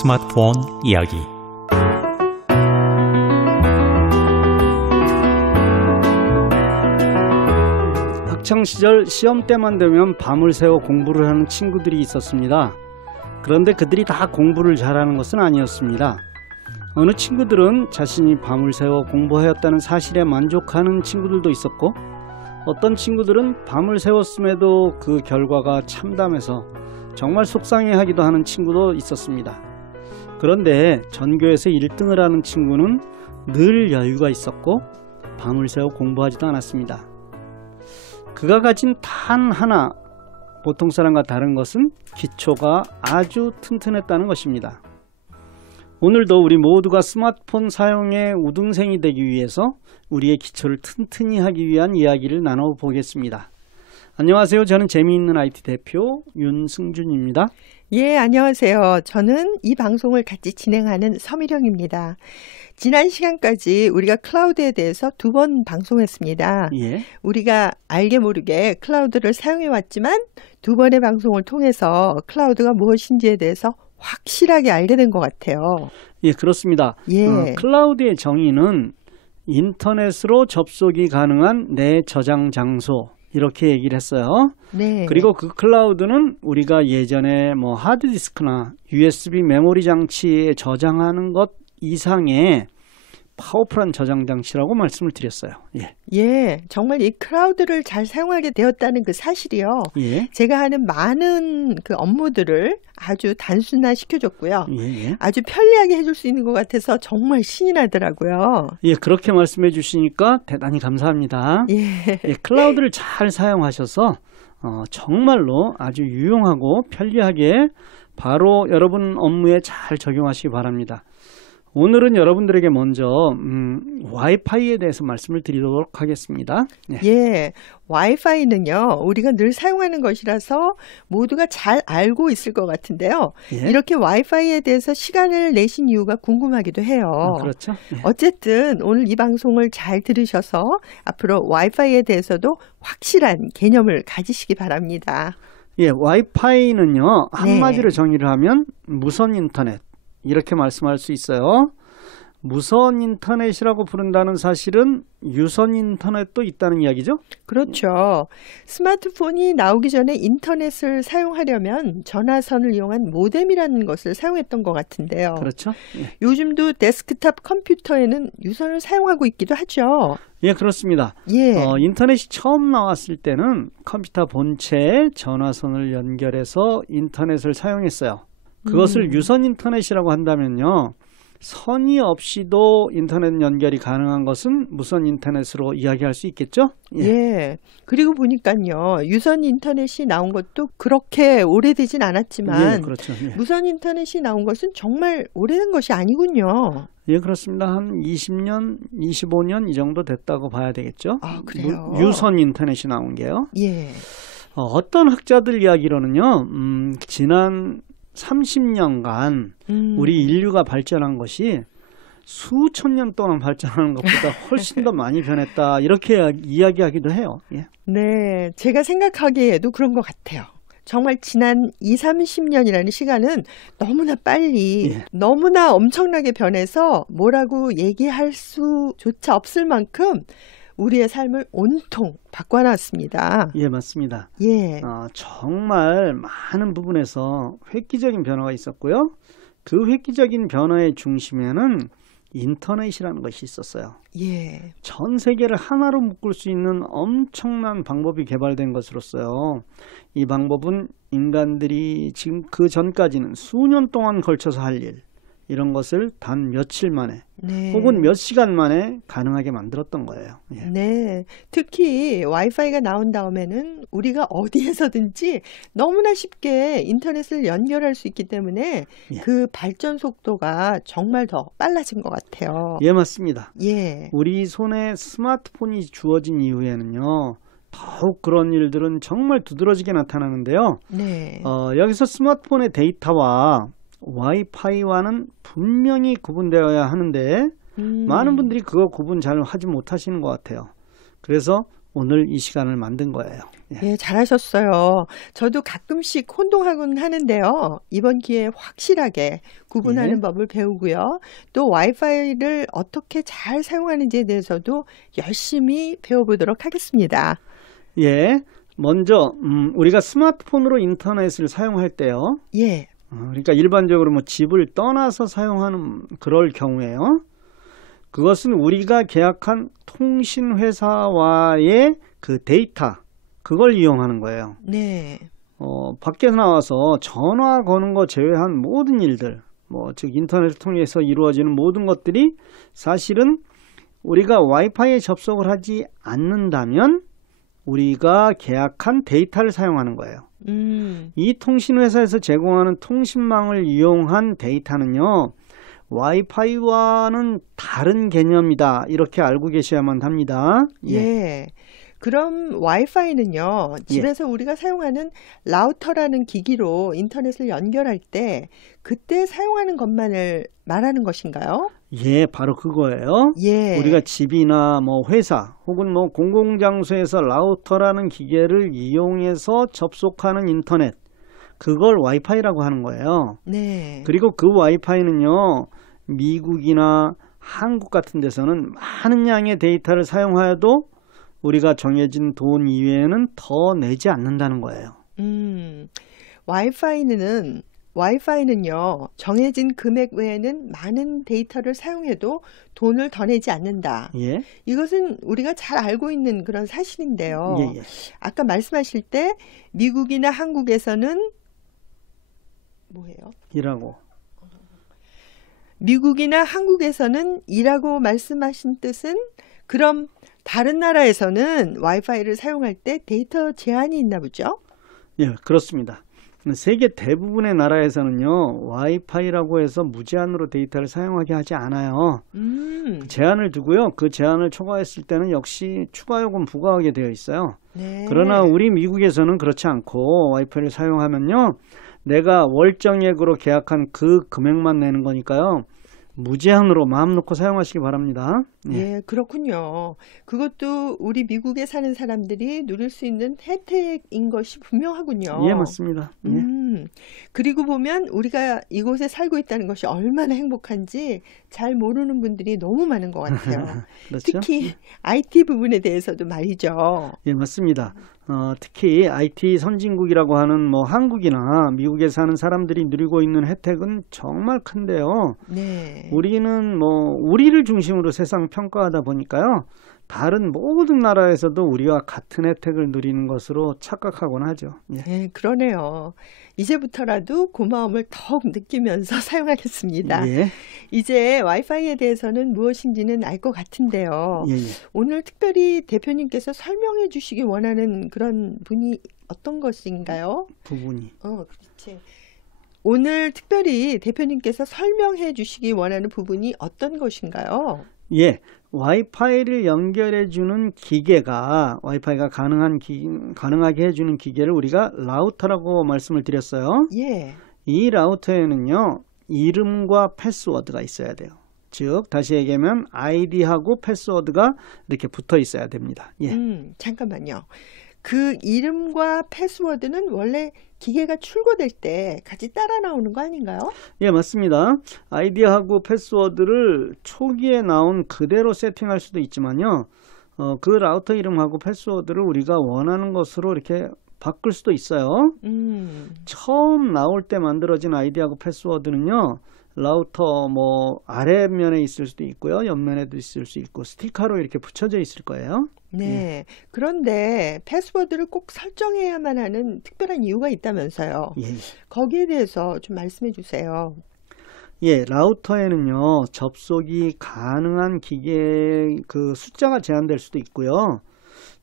스마트폰 이야기. 학창시절 시험 때만 되면 밤을 새워 공부를 하는 친구들이 있었습니다. 그런데 그들이 다 공부를 잘하는 것은 아니었습니다. 어느 친구들은 자신이 밤을 새워 공부하였다는 사실에 만족하는 친구들도 있었고, 어떤 친구들은 밤을 새웠음에도 그 결과가 참담해서 정말 속상해하기도 하는 친구도 있었습니다. 그런데 전교에서 1등을 하는 친구는 늘 여유가 있었고 밤을 새워 공부하지도 않았습니다. 그가 가진 단 하나, 보통 사람과 다른 것은 기초가 아주 튼튼했다는 것입니다. 오늘도 우리 모두가 스마트폰 사용에 우등생이 되기 위해서 우리의 기초를 튼튼히 하기 위한 이야기를 나눠보겠습니다. 안녕하세요. 저는 재미있는 IT 대표 윤승준입니다. 예, 안녕하세요. 저는 이 방송을 같이 진행하는 서미령입니다. 지난 시간까지 우리가 클라우드에 대해서 2번 방송했습니다. 예. 우리가 알게 모르게 클라우드를 사용해왔지만 2번의 방송을 통해서 클라우드가 무엇인지에 대해서 확실하게 알게 된 것 같아요. 예, 그렇습니다. 예. 클라우드의 정의는 인터넷으로 접속이 가능한 내 저장 장소, 이렇게 얘기를 했어요. 네. 그리고 그 클라우드는 우리가 예전에 하드디스크나 USB 메모리 장치에 저장하는 것 이상의 파워풀한 저장 장치라고 말씀을 드렸어요. 예. 예, 정말 이 클라우드를 잘 사용하게 되었다는 그 사실이요. 예. 제가 하는 많은 그 업무들을 아주 단순화시켜줬고요. 예. 아주 편리하게 해줄 수 있는 것 같아서 정말 신이 나더라고요. 예, 그렇게 말씀해 주시니까 대단히 감사합니다. 예. 예, 클라우드를 잘 사용하셔서 정말로 아주 유용하고 편리하게 바로 여러분 업무에 잘 적용하시기 바랍니다. 오늘은 여러분들에게 먼저 와이파이에 대해서 말씀을 드리도록 하겠습니다. 네. 예, 와이파이는요, 우리가 늘 사용하는 것이라서 모두가 잘 알고 있을 것 같은데요. 예. 이렇게 와이파이에 대해서 시간을 내신 이유가 궁금하기도 해요. 그렇죠. 예. 어쨌든 오늘 이 방송을 잘 들으셔서 앞으로 와이파이에 대해서도 확실한 개념을 가지시기 바랍니다. 예, 와이파이는요, 한마디로 네. 정의를 하면 무선 인터넷, 이렇게 말씀할 수 있어요. 무선 인터넷이라고 부른다는 사실은 유선 인터넷도 있다는 이야기죠? 그렇죠. 스마트폰이 나오기 전에 인터넷을 사용하려면 전화선을 이용한 모뎀이라는 것을 사용했던 것 같은데요. 그렇죠. 예. 요즘도 데스크탑 컴퓨터에는 유선을 사용하고 있기도 하죠. 예, 그렇습니다. 예. 인터넷이 처음 나왔을 때는 컴퓨터 본체에 전화선을 연결해서 인터넷을 사용했어요. 그것을 유선 인터넷이라고 한다면요, 선이 없이도 인터넷 연결이 가능한 것은 무선 인터넷으로 이야기할 수 있겠죠? 예. 예. 그리고 보니까요, 유선 인터넷이 나온 것도 그렇게 오래되진 않았지만, 예, 그렇죠. 예. 무선 인터넷이 나온 것은 정말 오래된 것이 아니군요. 예, 그렇습니다. 한 20년, 25년 이 정도 됐다고 봐야 되겠죠? 아, 그래요? 유선 인터넷이 나온 게요. 예. 어떤 학자들 이야기로는요, 지난 30년간 우리 인류가 발전한 것이 수천 년 동안 발전하는 것보다 훨씬 더 많이 변했다, 이렇게 이야기하기도 해요. 예. 네, 제가 생각하기에도 그런 것 같아요. 정말 지난 30년이라는 시간은 너무나 빨리, 예. 너무나 엄청나게 변해서 뭐라고 얘기할 수조차 없을 만큼 우리의 삶을 온통 바꿔놨습니다. 예, 맞습니다. 예. 정말 많은 부분에서 획기적인 변화가 있었고요. 그 획기적인 변화의 중심에는 인터넷이라는 것이 있었어요. 예. 전 세계를 하나로 묶을 수 있는 엄청난 방법이 개발된 것으로서요. 이 방법은 인간들이 지금 그 전까지는 수년 동안 걸쳐서 할 일, 이런 것을 단 며칠 만에, 네. 혹은 몇 시간 만에 가능하게 만들었던 거예요. 예. 네. 특히 와이파이가 나온 다음에는 우리가 어디에서든지 너무나 쉽게 인터넷을 연결할 수 있기 때문에 예. 그 발전 속도가 정말 더 빨라진 것 같아요. 예, 맞습니다. 예. 우리 손에 스마트폰이 주어진 이후에는요, 더욱 그런 일들은 정말 두드러지게 나타나는데요. 네. 여기서 스마트폰의 데이터와 와이파이와는 분명히 구분되어야 하는데 많은 분들이 그거 구분 잘 하지 못하시는 것 같아요. 그래서 오늘 이 시간을 만든 거예요. 예, 잘하셨어요. 저도 가끔씩 혼동하곤 하는데요. 이번 기회에 확실하게 구분하는 예. 법을 배우고요. 또 와이파이를 어떻게 잘 사용하는지에 대해서도 열심히 배워보도록 하겠습니다. 예. 먼저 우리가 스마트폰으로 인터넷을 사용할 때요. 예, 그러니까 일반적으로 뭐 집을 떠나서 사용하는 그럴 경우에요. 그것은 우리가 계약한 통신회사와의 그 데이터, 그걸 이용하는 거예요. 네, 밖에 나와서 전화 거는 거 제외한 모든 일들, 즉 인터넷을 통해서 이루어지는 모든 것들이 사실은 우리가 와이파이에 접속을 하지 않는다면 우리가 계약한 데이터를 사용하는 거예요. 이 통신회사에서 제공하는 통신망을 이용한 데이터는요, 와이파이와는 다른 개념이다. 이렇게 알고 계셔야만 합니다. 예. 그럼 와이파이는요, 집에서 우리가 사용하는 라우터라는 기기로 인터넷을 연결할 때 그때 사용하는 것만을 말하는 것인가요? 예, 바로 그거예요. 예. 우리가 집이나 뭐 회사 혹은 뭐 공공장소에서 라우터라는 기계를 이용해서 접속하는 인터넷, 그걸 와이파이라고 하는 거예요. 네. 그리고 그 와이파이는요, 미국이나 한국 같은 데서는 많은 양의 데이터를 사용하여도 우리가 정해진 돈 이외에는 더 내지 않는다는 거예요. 와이파이는요, 정해진 금액 외에는 많은 데이터를 사용해도 돈을 더 내지 않는다. 예. 이것은 우리가 잘 알고 있는 그런 사실인데요. 예, 예. 아까 말씀하실 때 미국이나 한국에서는 뭐예요? 이라고. 미국이나 한국에서는 이라고 말씀하신 뜻은 그럼 다른 나라에서는 와이파이를 사용할 때 데이터 제한이 있나 보죠? 예, 그렇습니다. 세계 대부분의 나라에서는요, 와이파이라고 해서 무제한으로 데이터를 사용하게 하지 않아요. 제한을 두고요, 그 제한을 초과했을 때는 역시 추가 요금 부과하게 되어 있어요. 네. 그러나 우리 미국에서는 그렇지 않고 와이파이를 사용하면요, 내가 월정액으로 계약한 그 금액만 내는 거니까요, 무제한으로 마음 놓고 사용하시기 바랍니다. 예, 그렇군요. 그것도 우리 미국에 사는 사람들이 누릴 수 있는 혜택인 것이 분명하군요. 예, 맞습니다. 예. 그리고 보면 우리가 이곳에 살고 있다는 것이 얼마나 행복한지 잘 모르는 분들이 너무 많은 것 같아요. 그렇죠? 특히 IT 부분에 대해서도 말이죠. 예, 맞습니다. 특히 IT 선진국이라고 하는 뭐 한국이나 미국에 사는 사람들이 누리고 있는 혜택은 정말 큰데요. 네. 우리는 뭐 우리를 중심으로 세상 평가하다 보니까요. 다른 모든 나라에서도 우리와 같은 혜택을 누리는 것으로 착각하곤 하죠. 예. 네, 그러네요. 이제부터라도 고마움을 더욱 느끼면서 사용하겠습니다. 예. 이제 와이파이에 대해서는 무엇인지는 알 것 같은데요. 예, 예. 오늘 특별히 대표님께서 설명해 주시기 원하는 그런 분이 어떤 것인가요? 부분이. 그렇지. 오늘 특별히 대표님께서 설명해 주시기 원하는 부분이 어떤 것인가요? 예. 와이파이를 연결해주는 기계가, 와이파이가 가능하게 해주는 기계를 우리가 라우터라고 말씀을 드렸어요. 예. 이 라우터에는요, 이름과 패스워드가 있어야 돼요. 즉, 다시 얘기하면 아이디하고 패스워드가 이렇게 붙어 있어야 됩니다. 예. 잠깐만요. 그 이름과 패스워드는 원래 기계가 출고될 때 같이 따라 나오는 거 아닌가요? 예, 맞습니다. 아이디하고 패스워드를 초기에 나온 그대로 세팅할 수도 있지만요. 그 라우터 이름하고 패스워드를 우리가 원하는 것으로 이렇게 바꿀 수도 있어요. 처음 나올 때 만들어진 아이디하고 패스워드는요. 라우터 뭐 아래면에 있을 수도 있고요. 옆면에도 있을 수 있고 스티커로 이렇게 붙여져 있을 거예요. 네. 예. 그런데 패스워드를 꼭 설정해야만 하는 특별한 이유가 있다면서요. 예. 거기에 대해서 좀 말씀해 주세요. 예, 라우터에는요, 접속이 가능한 기계 그 숫자가 제한될 수도 있고요.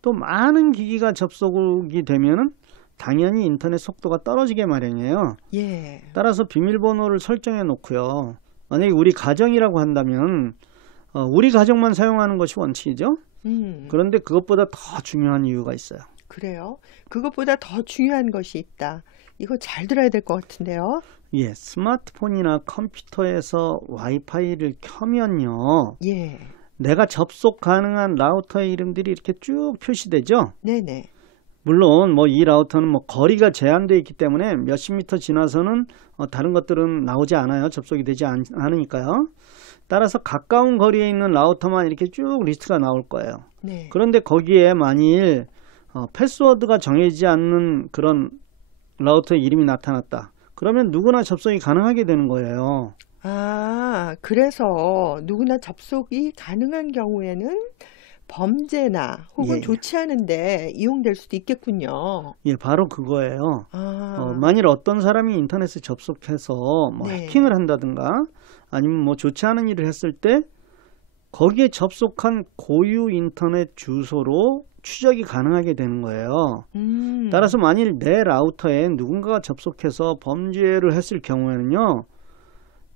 또 많은 기기가 접속이 되면은 당연히 인터넷 속도가 떨어지게 마련이에요. 예. 따라서 비밀번호를 설정해 놓고요. 만약에 우리 가정이라고 한다면 우리 가정만 사용하는 것이 원칙이죠. 그런데 그것보다 더 중요한 이유가 있어요. 그래요? 그것보다 더 중요한 것이 있다. 이거 잘 들어야 될 것 같은데요. 예, 스마트폰이나 컴퓨터에서 와이파이를 켜면요. 예. 내가 접속 가능한 라우터의 이름들이 이렇게 쭉 표시되죠. 네네. 물론 뭐 이 라우터는 뭐 거리가 제한되어 있기 때문에 몇십 미터 지나서는 다른 것들은 나오지 않아요. 접속이 되지 않으니까요. 따라서 가까운 거리에 있는 라우터만 이렇게 쭉 리스트가 나올 거예요. 네. 그런데 거기에 만일 패스워드가 정해지지 않는 그런 라우터의 이름이 나타났다. 그러면 누구나 접속이 가능하게 되는 거예요. 아, 그래서 누구나 접속이 가능한 경우에는 범죄나 혹은 예, 좋지 않은데 이용될 수도 있겠군요. 예, 바로 그거예요. 아, 만일 어떤 사람이 인터넷에 접속해서 뭐 네. 해킹을 한다든가 아니면 뭐 좋지 않은 일을 했을 때 거기에 접속한 고유 인터넷 주소로 추적이 가능하게 되는 거예요. 따라서 만일 내 라우터에 누군가가 접속해서 범죄를 했을 경우에는요,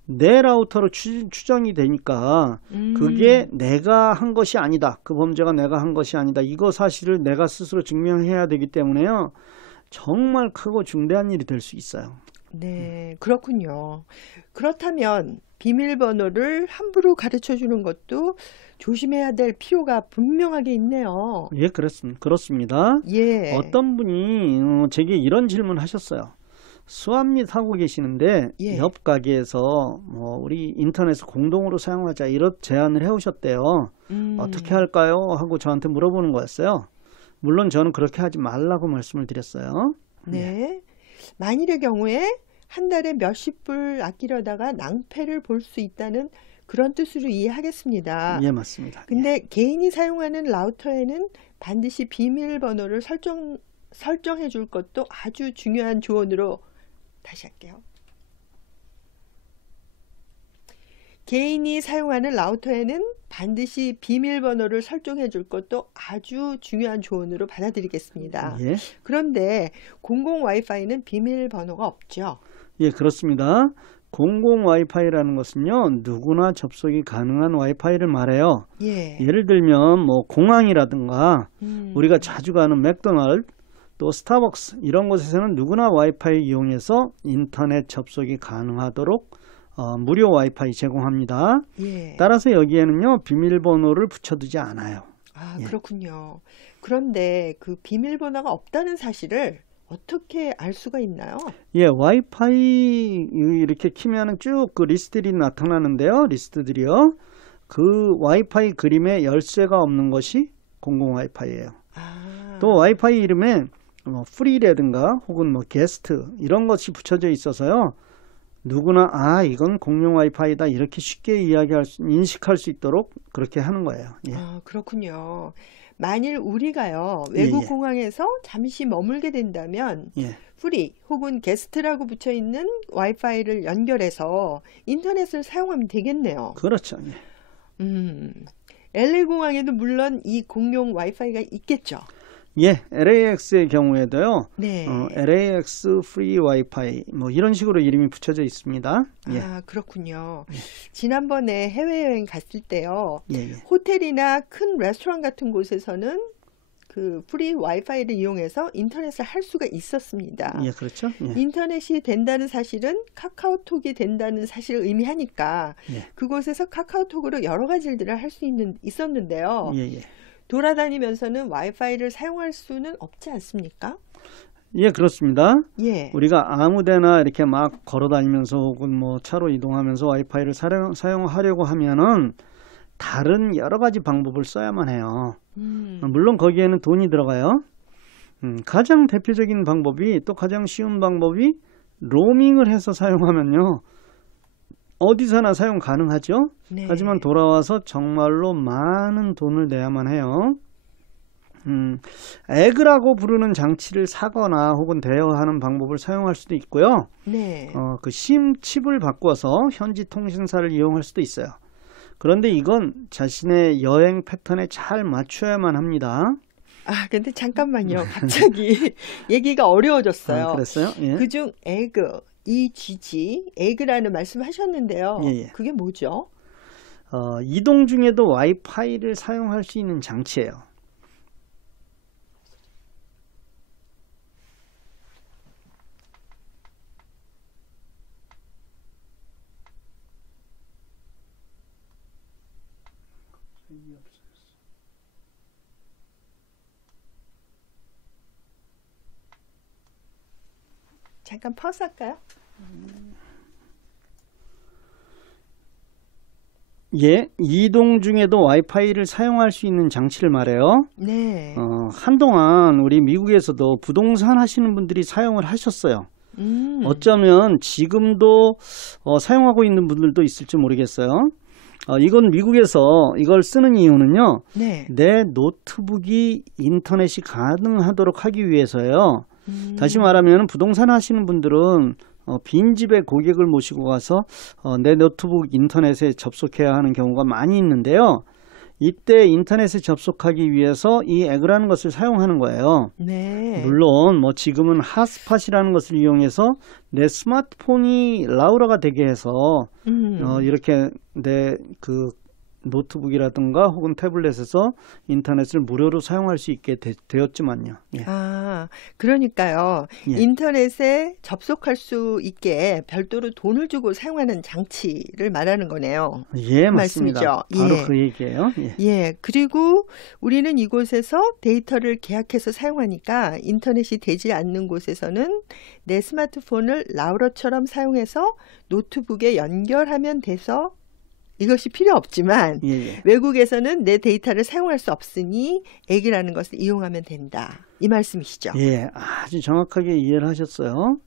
내 라우터로 추정이 되니까 그게 내가 한 것이 아니다. 그 범죄가 내가 한 것이 아니다. 이거 사실을 내가 스스로 증명해야 되기 때문에요. 정말 크고 중대한 일이 될 수 있어요. 네, 그렇군요. 그렇다면 비밀번호를 함부로 가르쳐 주는 것도 조심해야 될 필요가 분명하게 있네요. 예, 그렇습니다. 예, 어떤 분이 제게 이런 질문을 하셨어요. 수압 및 하고 계시는데 예. 옆 가게에서 뭐 우리 인터넷을 공동으로 사용하자 이런 제안을 해오셨대요. 어떻게 할까요? 하고 저한테 물어보는 거였어요. 물론 저는 그렇게 하지 말라고 말씀을 드렸어요. 네. 만일의 경우에 한 달에 몇십 불 아끼려다가 낭패를 볼 수 있다는 그런 뜻으로 이해하겠습니다. 예, 맞습니다. 근데 개인이 사용하는 라우터에는 반드시 비밀번호를 설정해 줄 것도 아주 중요한 조언으로 다시 할게요. 개인이 사용하는 라우터에는 반드시 비밀번호를 설정해 줄 것도 아주 중요한 조언으로 받아들이겠습니다. 예, 그런데 공공 와이파이는 비밀번호가 없죠. 예, 그렇습니다. 공공 와이파이라는 것은요, 누구나 접속이 가능한 와이파이를 말해요. 예. 예를 들면 뭐 공항이라든가 우리가 자주 가는 맥도날드 또 스타벅스 이런 곳에서는 누구나 와이파이 이용해서 인터넷 접속이 가능하도록 무료 와이파이 제공합니다. 예. 따라서 여기에는요 비밀번호를 붙여두지 않아요. 아, 예. 그렇군요. 그런데 그 비밀번호가 없다는 사실을 어떻게 알 수가 있나요? 예, 와이파이 이렇게 키면은 쭉 그 리스트들이 나타나는데요. 리스트들이요. 그 와이파이 그림에 열쇠가 없는 것이 공공 와이파이예요. 아, 또 와이파이 이름에 뭐 프리라든가 혹은 뭐 게스트 이런 것이 붙여져 있어서요. 누구나 이건 공용 와이파이다 이렇게 쉽게 인식할 수 있도록 그렇게 하는 거예요. 예. 아, 그렇군요. 만일 우리가요, 예, 외국 예. 공항에서 잠시 머물게 된다면 예. 프리 혹은 게스트라고 붙여 있는 와이파이를 연결해서 인터넷을 사용하면 되겠네요. 그렇죠. 예. LA 공항에도 물론 이 공용 와이파이가 있겠죠. 예, LAX의 경우에도요. 네. LAX 프리 와이파이 뭐 이런 식으로 이름이 붙여져 있습니다. 예. 아, 그렇군요. 지난번에 해외여행 갔을 때요. 예, 예. 호텔이나 큰 레스토랑 같은 곳에서는 그 프리 와이파이를 이용해서 인터넷을 할 수가 있었습니다. 예, 그렇죠. 예. 인터넷이 된다는 사실은 카카오톡이 된다는 사실을 의미하니까 예. 그곳에서 카카오톡으로 여러 가지 일들을 할 수 있었는데요. 예, 예. 돌아다니면서는 와이파이를 사용할 수는 없지 않습니까? 예, 그렇습니다. 예. 우리가 아무데나 이렇게 막 걸어 다니면서 혹은 뭐 차로 이동하면서 와이파이를 사용하려고 하면은 다른 여러 가지 방법을 써야만 해요. 물론 거기에는 돈이 들어가요. 가장 대표적인 방법이 또 가장 쉬운 방법이 로밍을 해서 사용하면요. 어디서나 사용 가능하죠. 네. 하지만 돌아와서 정말로 많은 돈을 내야만 해요. 에그라고 부르는 장치를 사거나 혹은 대여하는 방법을 사용할 수도 있고요. 네. 그 심 칩을 바꿔서 현지 통신사를 이용할 수도 있어요. 그런데 이건 자신의 여행 패턴에 잘 맞춰야만 합니다. 아, 근데 잠깐만요. 갑자기 얘기가 어려워졌어요. 그랬어요? 예. 그중 에그, EGG, 에그라는 말씀하셨는데요. 예, 예. 그게 뭐죠? 이동 중에도 와이파이를 사용할 수 있는 장치예요. 잠깐 퍼스 할까요? 예, 이동 중에도 와이파이를 사용할 수 있는 장치를 말해요. 네. 한동안 우리 미국에서도 부동산 하시는 분들이 사용을 하셨어요. 어쩌면 지금도 사용하고 있는 분들도 있을지 모르겠어요. 이건 미국에서 이걸 쓰는 이유는요. 네. 내 노트북이 인터넷이 가능하도록 하기 위해서요. 다시 말하면 부동산 하시는 분들은 빈집에 고객을 모시고 가서 내 노트북 인터넷에 접속해야 하는 경우가 많이 있는데요. 이때 인터넷에 접속하기 위해서 이 에그라는 것을 사용하는 거예요. 네. 물론 뭐 지금은 핫스팟이라는 것을 이용해서 내 스마트폰이 라우라가 되게 해서 이렇게 내 그 노트북이라든가 혹은 태블릿에서 인터넷을 무료로 사용할 수 있게 되었지만요. 예. 그러니까요. 예. 인터넷에 접속할 수 있게 별도로 돈을 주고 사용하는 장치를 말하는 거네요. 예, 그 맞습니다. 말씀이죠. 바로 예. 그 얘기예요. 예. 예, 그리고 우리는 이곳에서 데이터를 계약해서 사용하니까 인터넷이 되지 않는 곳에서는 내 스마트폰을 라우터처럼 사용해서 노트북에 연결하면 돼서 이것이 필요 없지만 예, 예. 외국에서는 내 데이터를 사용할 수 없으니 액이라는 것을 이용하면 된다. 이 말씀이시죠? 예, 아주 정확하게 이해를 하셨어요.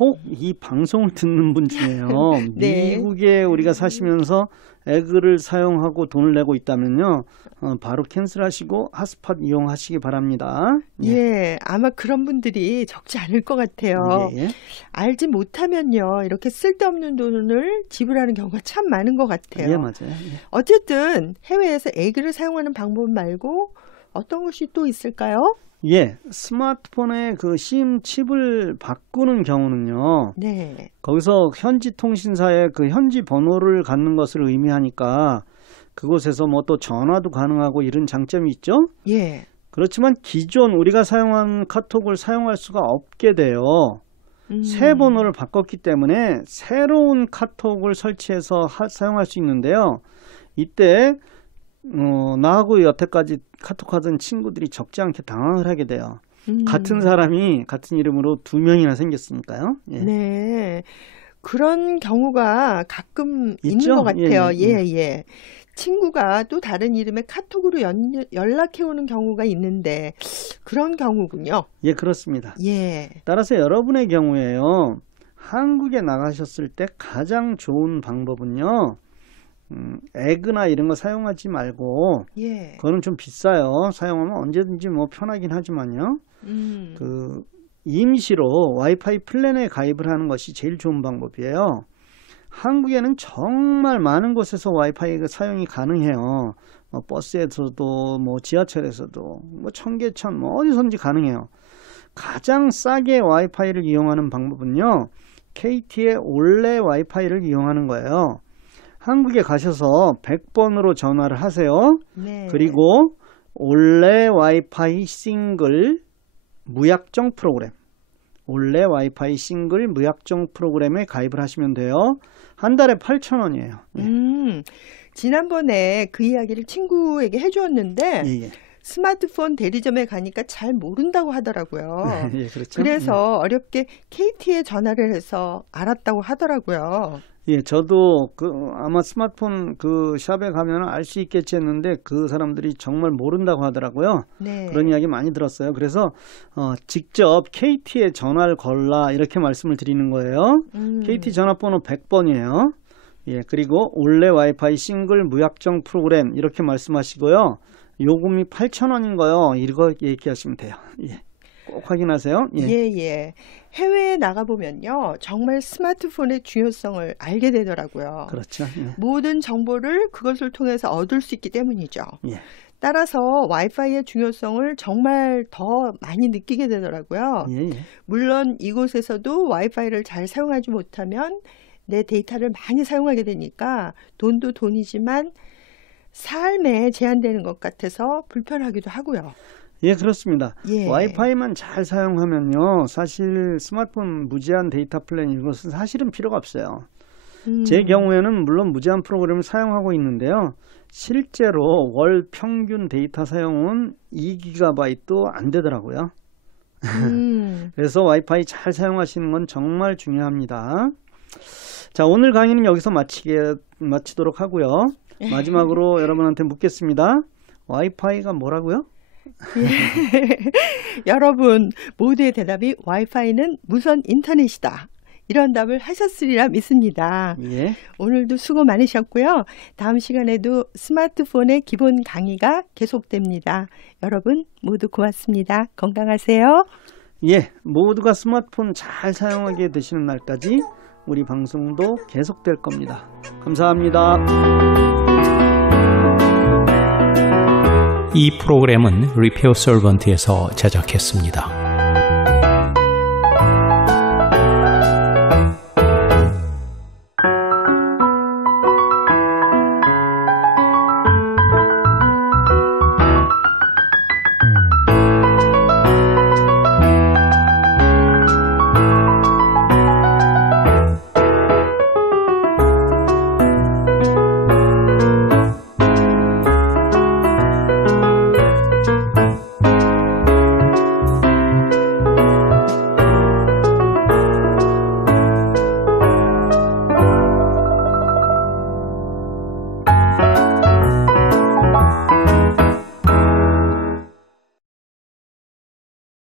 혹 이 방송을 듣는 분 중에요. 네. 미국에 우리가 사시면서 에그를 사용하고 돈을 내고 있다면요. 바로 캔슬하시고 핫스팟 이용하시기 바랍니다. 예, 아마 그런 분들이 적지 않을 것 같아요. 예, 예. 알지 못하면요. 이렇게 쓸데없는 돈을 지불하는 경우가 참 많은 것 같아요. 예, 맞아요. 예. 어쨌든 해외에서 액을 사용하는 방법 말고 어떤 것이 또 있을까요? 예, 스마트폰의 그 심 칩을 바꾸는 경우는요. 네. 거기서 현지 통신사의 그 현지 번호를 갖는 것을 의미하니까 그곳에서 뭐 또 전화도 가능하고 이런 장점이 있죠. 예. 그렇지만 기존 우리가 사용한 카톡을 사용할 수가 없게 돼요. 새 번호를 바꿨기 때문에 새로운 카톡을 설치해서 사용할 수 있는데요. 이때 나하고 여태까지 카톡하던 친구들이 적지 않게 당황을 하게 돼요. 같은 사람이 같은 이름으로 2명이나 생겼으니까요. 예. 네. 그런 경우가 가끔 있죠? 있는 것 같아요. 예, 예, 예. 친구가 또 다른 이름의 카톡으로 연락해 오는 경우가 있는데 그런 경우군요. 예, 그렇습니다. 예. 따라서 여러분의 경우에요. 한국에 나가셨을 때 가장 좋은 방법은요. 에그나 이런 거 사용하지 말고 예. 그거는 좀 비싸요. 사용하면 언제든지 뭐 편하긴 하지만요. 그 임시로 와이파이 플랜에 가입을 하는 것이 제일 좋은 방법이에요. 한국에는 정말 많은 곳에서 와이파이가 사용이 가능해요. 뭐 버스에서도 뭐 지하철에서도 뭐 청계천 뭐 어디선지 가능해요. 가장 싸게 와이파이를 이용하는 방법은요. KT의 올레 와이파이를 이용하는 거예요. 한국에 가셔서 100번으로 전화를 하세요. 네. 그리고 올레 와이파이 싱글 무약정 프로그램 올레 와이파이 싱글 무약정 프로그램에 가입을 하시면 돼요. 한 달에 8,000원이에요. 예. 지난번에 그 이야기를 친구에게 해주었는데 예, 예. 스마트폰 대리점에 가니까 잘 모른다고 하더라고요. 예, 그렇죠. 그래서 어렵게 KT에 전화를 해서 알았다고 하더라고요. 예, 저도 아마 스마트폰 그 샵에 가면 알 수 있겠지 했는데 그 사람들이 정말 모른다고 하더라고요. 네. 그런 이야기 많이 들었어요. 그래서 직접 KT에 전화를 걸라 이렇게 말씀을 드리는 거예요. KT 전화번호 100번이에요. 예, 그리고 올레 와이파이 싱글 무약정 프로그램 이렇게 말씀하시고요. 요금이 8,000원인 거요. 이거 얘기하시면 돼요. 예. 꼭 확인하세요. 예. 예. 해외에 나가보면요. 정말 스마트폰의 중요성을 알게 되더라고요. 그렇죠. 예. 모든 정보를 그것을 통해서 얻을 수 있기 때문이죠. 예. 따라서 와이파이의 중요성을 정말 더 많이 느끼게 되더라고요. 예, 예. 물론 이곳에서도 와이파이를 잘 사용하지 못하면 내 데이터를 많이 사용하게 되니까 돈도 돈이지만 삶에 제한되는 것 같아서 불편하기도 하고요. 예, 그렇습니다. 예. 와이파이만 잘 사용하면요. 사실 스마트폰 무제한 데이터 플랜 이것은 사실은 필요가 없어요. 제 경우에는 물론 무제한 프로그램을 사용하고 있는데요. 실제로 월 평균 데이터 사용은 2GB도 안 되더라고요. 그래서 와이파이 잘 사용하시는 건 정말 중요합니다. 자, 오늘 강의는 여기서 마치도록 하고요. 마지막으로 여러분한테 묻겠습니다. 와이파이가 뭐라고요? 여러분 모두의 대답이 와이파이는 무선 인터넷이다. 이런 답을 하셨으리라 믿습니다. 예. 오늘도 수고 많으셨고요. 다음 시간에도 스마트폰의 기본 강의가 계속됩니다. 여러분 모두 고맙습니다. 건강하세요. 예, 모두가 스마트폰 잘 사용하게 되시는 날까지 우리 방송도 계속될 겁니다. 감사합니다. 이 프로그램은 리페어 솔번트에서 제작했습니다.